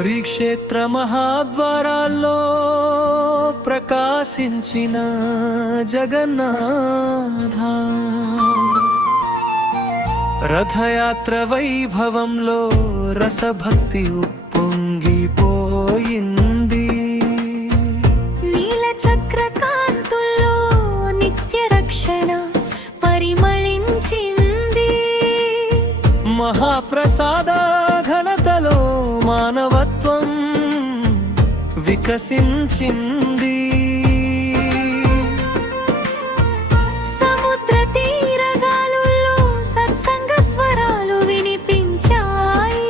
పురి క్షేత్ర మహాద్వారాల్లో ప్రకాశించిన జగన్నాథ, రథయాత్ర వైభవంలో రసభక్తి ఉప్పొంగిపోయింది. నీలచక్ర కాంతుల్లో నిత్య రక్షణ పరిమళించింది. మహాప్రసాద ఘనతలో మానవత్వం వికసించింది. సముద్ర తీరగాలుల్లో సత్సంగ స్వరాలు వినిపించాయి.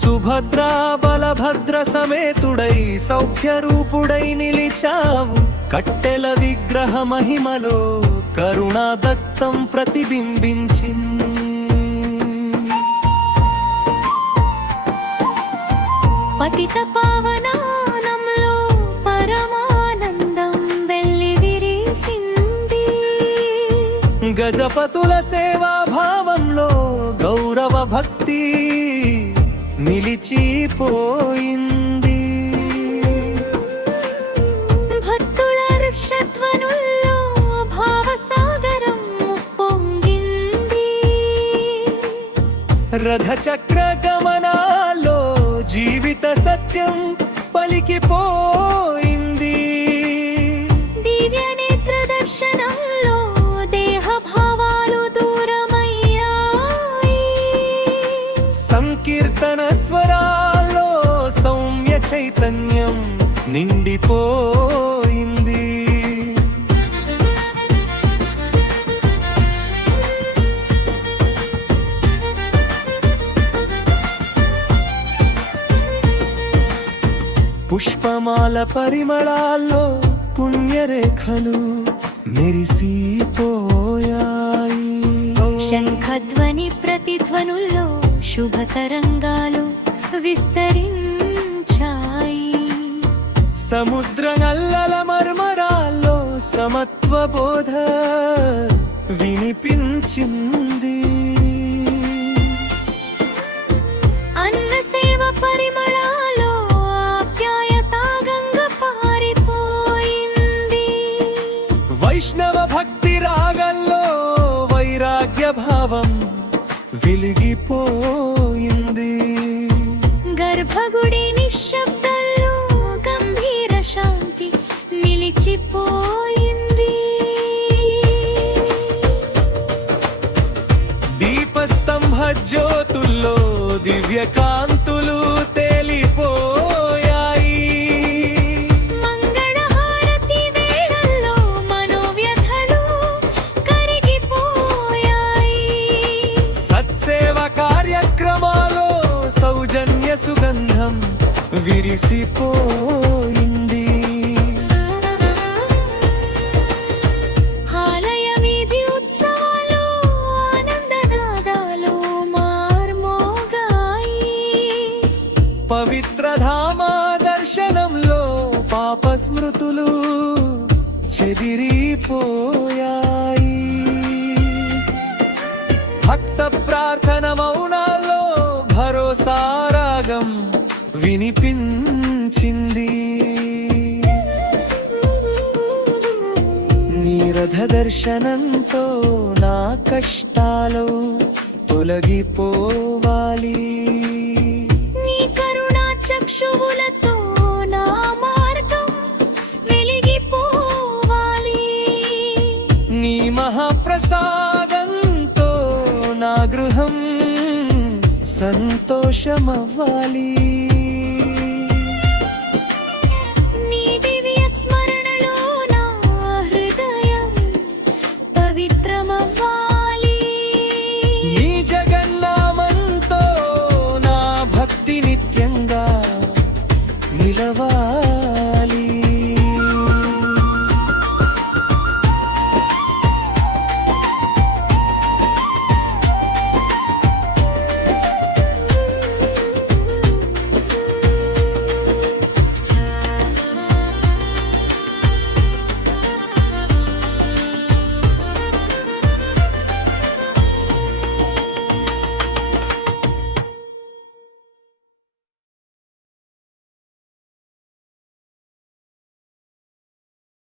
సుభద్ర బలభద్ర సమేతుడై సౌఖ్యరూపుడై నిలిచావు. కట్టెల విగ్రహ మహిమలో కరుణాదత్తం ప్రతిబింబించింది. పతిత పావనానంలో పరమానందం వెల్లి విరిసింది. గజపతుల సేవా భావంలో గౌరవ భక్తి నిలిచిపోయింది. భక్తుల ఋషధ్వనుల్లో భావసాగరం పొంగింది. రథచక్ర గమనాల్లో జీవిత సత్యం పలికిపోయింది. దివ్య నేత్ర దర్శనంలో దేహ భావాలు దూరమయ్యాయి. సంకీర్తన స్వరాల్లో సౌమ్య చైతన్యం నిండిపోయింది. పుష్పమాల పరిమళాల్లో పుణ్యరేఖలు మెరిసిపోయాయి. శంఖధ్వని ప్రతిధ్వనుల్లో శుభ తరంగాలు విస్తరించాయి. సముద్ర నల్లల మర్మరాల్లో సమత్వ బోధ వినిపించింది. అన్న సేవ పరిమళాల్లో ఆప్యాయతా గంగ పారిపోయింది. వైష్ణవ భక్తి రాగంలో వైరాగ్య భావం వెలిగిపోయింది. గర్భగుడి నిశ్శబ్దంలో గంభీర శాంతి నిలిచిపోయింది. దీపస్తంభ జ్యోతుల్లో దివ్య కాంతులు తేలిపోయాయి. మంగళహారతి వేళల్లో మనోవ్యథలు కరిగిపోయాయి. సత్సేవ కార్యక్రమాలో సౌజన్య సుగంధం విరిసిపోయింది. ఆలయ వీధి ఉత్సవాలు ఆనందనాదాలు మార్మోగాయి. పవిత్ర ధామ దర్శనంలో పాప స్మృతులు చెదిరిపోయాయి. భక్త ప్రార్థన మౌనాల్లో భరోసారాగం వినిపించింది. నీరథ దర్శనంతో నా కష్టాలు తొలగిపోవాలి. నీ కరుణా చక్షువులతో నా మార్గం వెలిగిపోవాలి. నీ మహాప్రసాదంతో నా గృహం సంతోషమవ్వాలి.